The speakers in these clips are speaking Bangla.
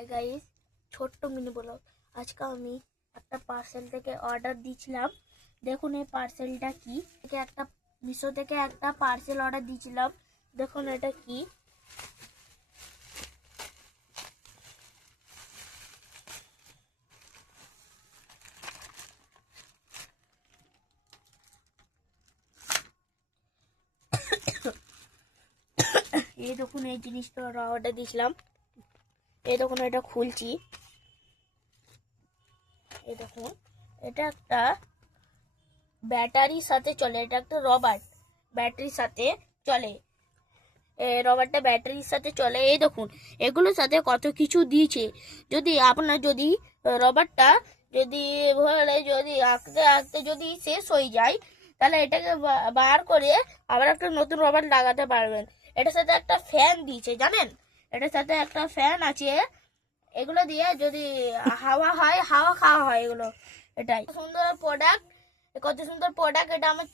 হাই গাইস, ছোট্ট মিনি ব্লগ। আজকে আমি একটা পার্সেল থেকে অর্ডার দিয়েছিলাম। দেখুন এই পার্সেলটা কি। একটা মিশো থেকে একটা পার্সেল অর্ডার দিয়েছিলাম। দেখুন এটা কি। এই দেখুন এই জিনিসটা অর্ডার দিয়েছিলাম। এই দেখুন এটা খুলছি। এই দেখুন এটা একটা ব্যাটারির সাথে চলে। এটা একটা রবার্ট, ব্যাটারির সাথে চলে। রবারটা ব্যাটারির সাথে চলে। এই দেখুন এগুলোর সাথে কত কিছু দিয়েছে। যদি আপনার যদি রবারটা যদি যদি আঁকতে আঁকতে যদি শেষ হয়ে যায়, তাহলে এটাকে বার করে আবার একটা নতুন রবার লাগাতে পারবেন। এটার সাথে একটা ফ্যান দিয়েছে, জানেন? এটার সাথে একটা ফ্যান আছে। এগুলো দিয়ে যদি হাওয়া হয়, হাওয়া খাওয়া হয় এগুলো। এটাই সুন্দর প্রোডাক্ট, কত সুন্দর প্রোডাক্ট। এটা আমার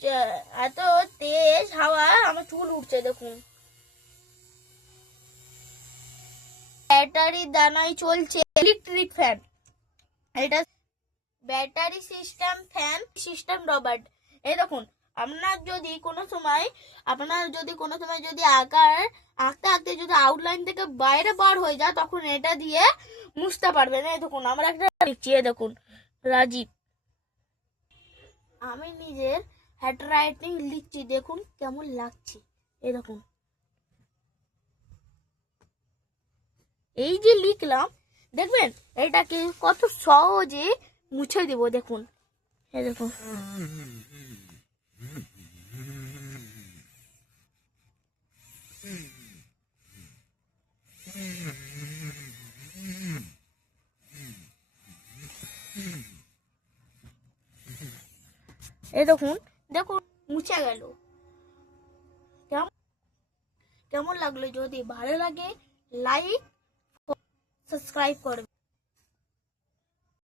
এত তেজ হাওয়া, আমার চুল উঠছে দেখুন। ব্যাটারি দানায় চলছে ইলেকট্রিক ফ্যান। এটা battery system fan system Robert. এই দেখুন আপনার যদি কোনো সময় যদি আঁকতে আঁকতে যদি আউটলাইন থেকে বাইরে বার হয়ে যায়, তখন এটা দিয়ে মুছতে পারবেন। এই দেখুন আমরা একটা লিখছি, এই দেখুন রাজীব। আমি নিজের হ্যান্ড রাইটিং লিখছি, দেখুন কেমন লাগছে। এই দেখুন এই যে লিখলাম, দেখবেন এটাকে কত সহজে মুছে দিব। দেখুন এই দেখুন এই দেখুন দেখুন মুছে গেল। কেমন কেমন লাগলো? যদি ভালো লাগে লাইক সাবস্ক্রাইব করবেন।